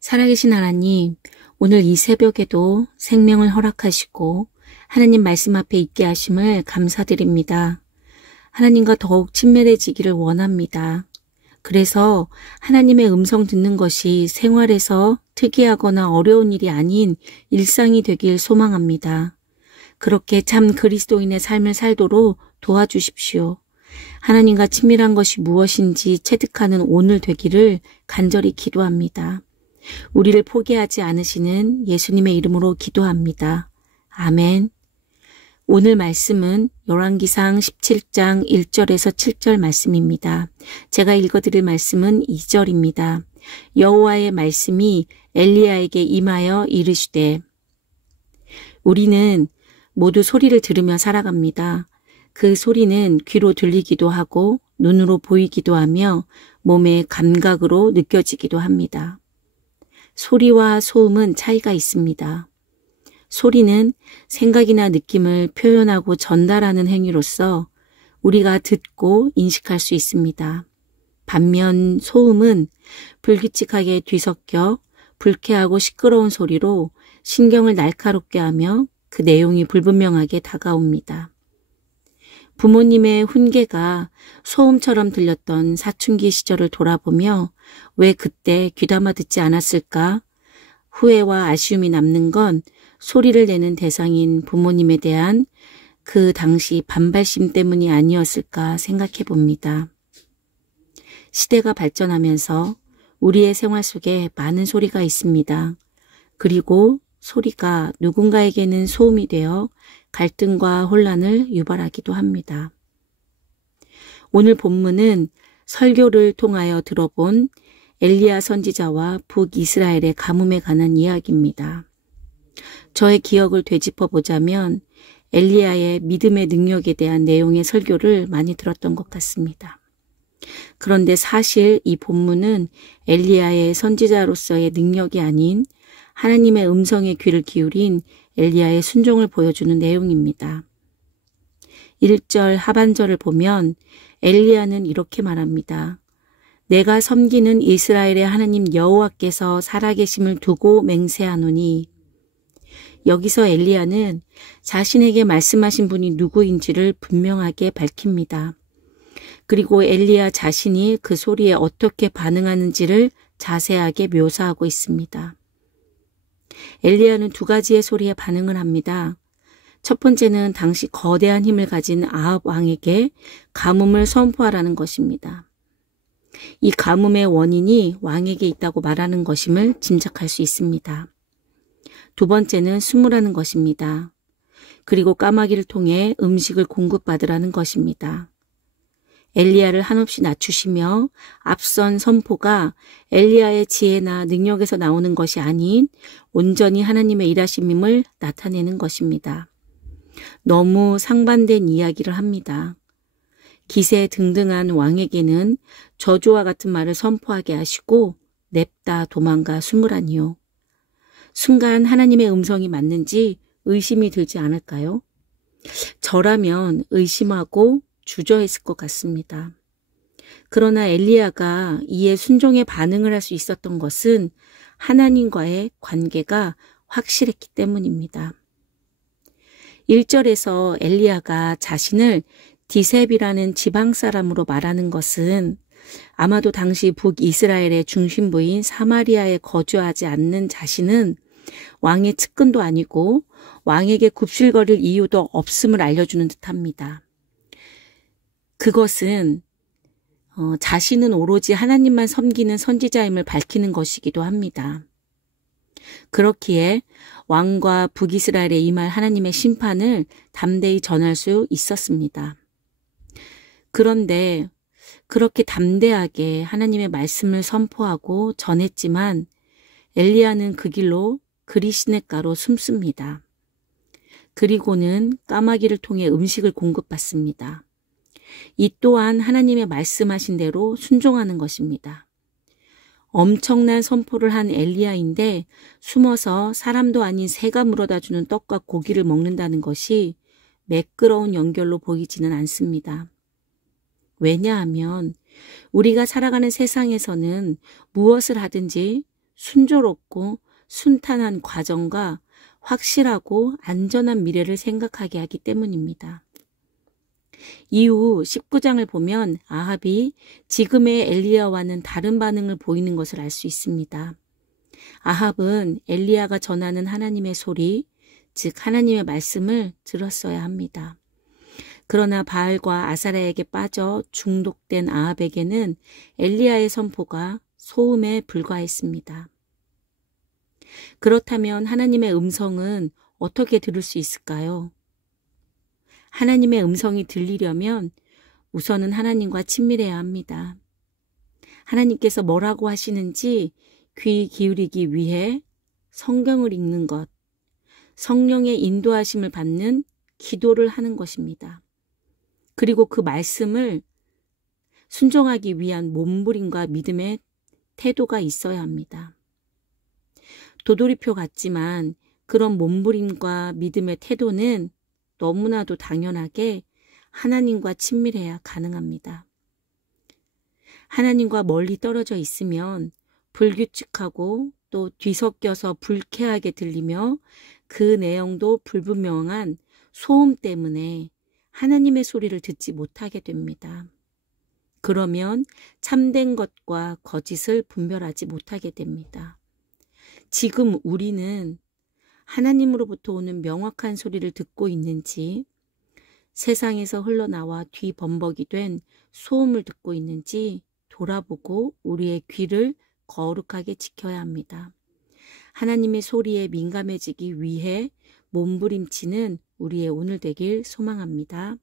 살아계신 하나님, 오늘 이 새벽에도 생명을 허락하시고 하나님 말씀 앞에 있게 하심을 감사드립니다. 하나님과 더욱 친밀해지기를 원합니다. 그래서 하나님의 음성 듣는 것이 생활에서 특이하거나 어려운 일이 아닌 일상이 되길 소망합니다. 그렇게 참 그리스도인의 삶을 살도록 도와주십시오. 하나님과 친밀한 것이 무엇인지 체득하는 오늘 되기를 간절히 기도합니다. 우리를 포기하지 않으시는 예수님의 이름으로 기도합니다. 아멘. 오늘 말씀은 열왕기상 17장 1절에서 7절 말씀입니다. 제가 읽어드릴 말씀은 2절입니다. 여호와의 말씀이 엘리야에게 임하여 이르시되, 우리는 모두 소리를 들으며 살아갑니다. 그 소리는 귀로 들리기도 하고 눈으로 보이기도 하며 몸의 감각으로 느껴지기도 합니다. 소리와 소음은 차이가 있습니다. 소리는 생각이나 느낌을 표현하고 전달하는 행위로서 우리가 듣고 인식할 수 있습니다. 반면 소음은 불규칙하게 뒤섞여 불쾌하고 시끄러운 소리로 신경을 날카롭게 하며 그 내용이 불분명하게 다가옵니다. 부모님의 훈계가 소음처럼 들렸던 사춘기 시절을 돌아보며 왜 그때 귀담아 듣지 않았을까? 후회와 아쉬움이 남는 건 소리를 내는 대상인 부모님에 대한 그 당시 반발심 때문이 아니었을까 생각해 봅니다. 시대가 발전하면서 우리의 생활 속에 많은 소리가 있습니다. 그리고 소리가 누군가에게는 소음이 되어 갈등과 혼란을 유발하기도 합니다. 오늘 본문은 설교를 통하여 들어본 엘리야 선지자와 북이스라엘의 가뭄에 관한 이야기입니다. 저의 기억을 되짚어 보자면 엘리야의 믿음의 능력에 대한 내용의 설교를 많이 들었던 것 같습니다. 그런데 사실 이 본문은 엘리야의 선지자로서의 능력이 아닌 하나님의 음성에 귀를 기울인 엘리야의 순종을 보여주는 내용입니다. 1절 하반절을 보면 엘리야는 이렇게 말합니다. 내가 섬기는 이스라엘의 하나님 여호와께서 살아계심을 두고 맹세하노니. 여기서 엘리야는 자신에게 말씀하신 분이 누구인지를 분명하게 밝힙니다. 그리고 엘리야 자신이 그 소리에 어떻게 반응하는지를 자세하게 묘사하고 있습니다. 엘리야는 두 가지의 소리에 반응을 합니다. 첫 번째는 당시 거대한 힘을 가진 아합 왕에게 가뭄을 선포하라는 것입니다. 이 가뭄의 원인이 왕에게 있다고 말하는 것임을 짐작할 수 있습니다. 두 번째는 숨으라는 것입니다. 그리고 까마귀를 통해 음식을 공급받으라는 것입니다. 엘리야를 한없이 낮추시며 앞선 선포가 엘리야의 지혜나 능력에서 나오는 것이 아닌 온전히 하나님의 일하심임을 나타내는 것입니다. 너무 상반된 이야기를 합니다. 기세 등등한 왕에게는 저주와 같은 말을 선포하게 하시고 냅다 도망가 숨으라니요. 순간 하나님의 음성이 맞는지 의심이 들지 않을까요? 저라면 의심하고 주저했을 것 같습니다. 그러나 엘리야가 이에 순종에 반응을 할 수 있었던 것은 하나님과의 관계가 확실했기 때문입니다. 1절에서 엘리야가 자신을 디셉이라는 지방 사람으로 말하는 것은 아마도 당시 북이스라엘의 중심부인 사마리아에 거주하지 않는 자신은 왕의 측근도 아니고 왕에게 굽실거릴 이유도 없음을 알려주는 듯합니다. 그것은 자신은 오로지 하나님만 섬기는 선지자임을 밝히는 것이기도 합니다. 그렇기에 왕과 북이스라엘에 임할 하나님의 심판을 담대히 전할 수 있었습니다. 그런데 그렇게 담대하게 하나님의 말씀을 선포하고 전했지만 엘리야는 그 길로 그리시냇가로 숨습니다. 그리고는 까마귀를 통해 음식을 공급받습니다. 이 또한 하나님의 말씀하신 대로 순종하는 것입니다. 엄청난 선포를 한 엘리야인데 숨어서 사람도 아닌 새가 물어다주는 떡과 고기를 먹는다는 것이 매끄러운 연결로 보이지는 않습니다. 왜냐하면 우리가 살아가는 세상에서는 무엇을 하든지 순조롭고 순탄한 과정과 확실하고 안전한 미래를 생각하게 하기 때문입니다. 이후 19장을 보면 아합이 지금의 엘리야와는 다른 반응을 보이는 것을 알 수 있습니다. 아합은 엘리야가 전하는 하나님의 소리, 즉 하나님의 말씀을 들었어야 합니다. 그러나 바알과 아사라에게 빠져 중독된 아합에게는 엘리야의 선포가 소음에 불과했습니다. 그렇다면 하나님의 음성은 어떻게 들을 수 있을까요? 하나님의 음성이 들리려면 우선은 하나님과 친밀해야 합니다. 하나님께서 뭐라고 하시는지 귀 기울이기 위해 성경을 읽는 것, 성령의 인도하심을 받는 기도를 하는 것입니다. 그리고 그 말씀을 순종하기 위한 몸부림과 믿음의 태도가 있어야 합니다. 도돌이표 같지만 그런 몸부림과 믿음의 태도는 너무나도 당연하게 하나님과 친밀해야 가능합니다. 하나님과 멀리 떨어져 있으면 불규칙하고 또 뒤섞여서 불쾌하게 들리며 그 내용도 불분명한 소음 때문에 하나님의 소리를 듣지 못하게 됩니다. 그러면 참된 것과 거짓을 분별하지 못하게 됩니다. 지금 우리는 하나님으로부터 오는 명확한 소리를 듣고 있는지, 세상에서 흘러나와 뒤범벅이 된 소음을 듣고 있는지 돌아보고 우리의 귀를 거룩하게 지켜야 합니다. 하나님의 소리에 민감해지기 위해 몸부림치는 우리의 오늘 되길 소망합니다.